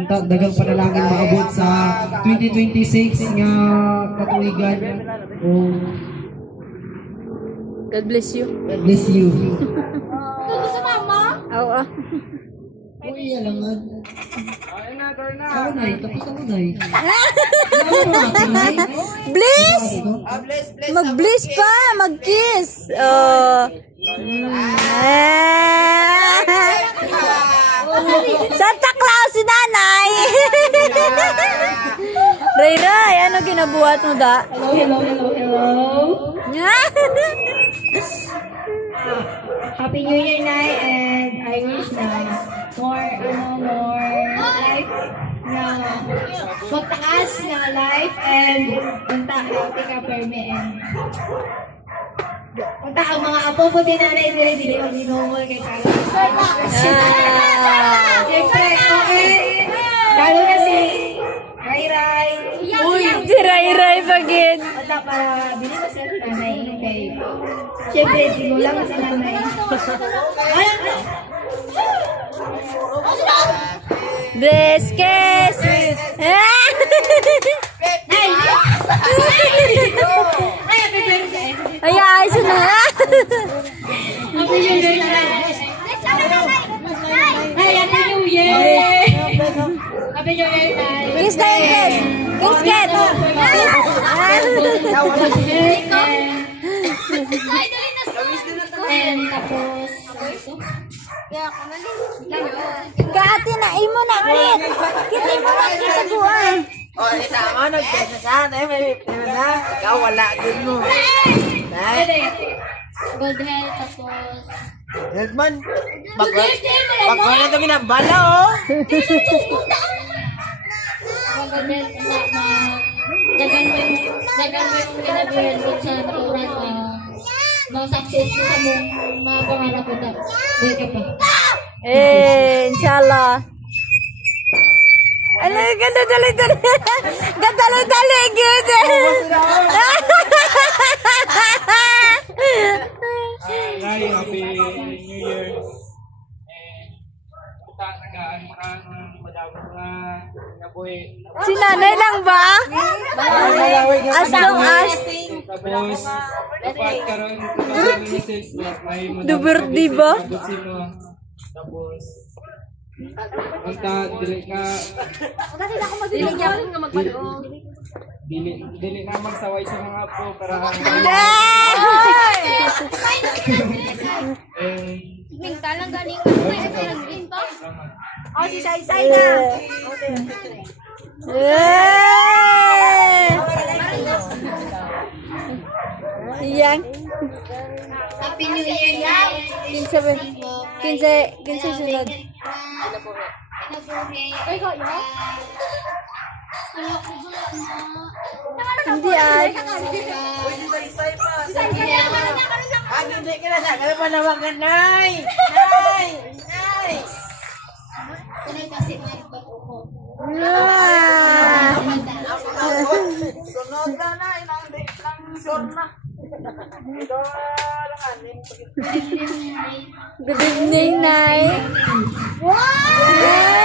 Dagang panalangin maabot sa 2026 nga katuigan. Oh, God bless you. God bless you. Gusto sa mama? Oo. Uy, alangan. Ako na, tapos ako na. Bless! Mag-bless pa! Mag-kiss! Oh. Santa Claus si nanay! Ray Ray, ano ginabuhat mo da? Hello. Happy New Year, Nay, and I wish na more life na magtaas na life and punta healthy ka perme and punta ang mga apo po din na dili ang ginungol kay Carlos. Siyempre, okay. Lalo na si Ray Ray. Uy, si Ray Ray pagin. Punta para bili mo siya sa nanay kay siyempre, sinulang sa nanay. Bless kiss! Ay, ayos na. Happy New Year, Nay! Ay, Happy New Year! Happy New Year, Nay! Kiss tayo, kiss! Kiss, kiss! And tapos... Kaati na, imo na, ulit! Kita mo na, kita buwan! Oh, kita mo, nag-test na siya. May na. Ikaw, wala din mo. Good health, tapos... Healthman, bako na ito ginambala, oh. Good health, dagan mo yung ginabuhin mo sa naturan mga success mo sa mong mga pangarap mo na. Buhay ka pa. Inshallah. Ano, ganda dali. Ganda dali, ganda. Hi, happy New Year. Tagaan madami nga nabuhi. Si nanay lang ba? As long as Tapos, dapat karoon ng message na may the birthday ba? Tapos, punta, dili ka magsaway sa mga apo para Mingtalang galing ka mo ito yung green pa? Oh, si Sai na. Yang. Happy New Year, guys! 15 sunod. Hindi ay. Hindi ka na siya. Kaya pa naman ka, Nay! Nay! Nay! Sanay kasi nagpatuko. Sunod na, Nay. Nang sure na. Good evening, Nay. Wow!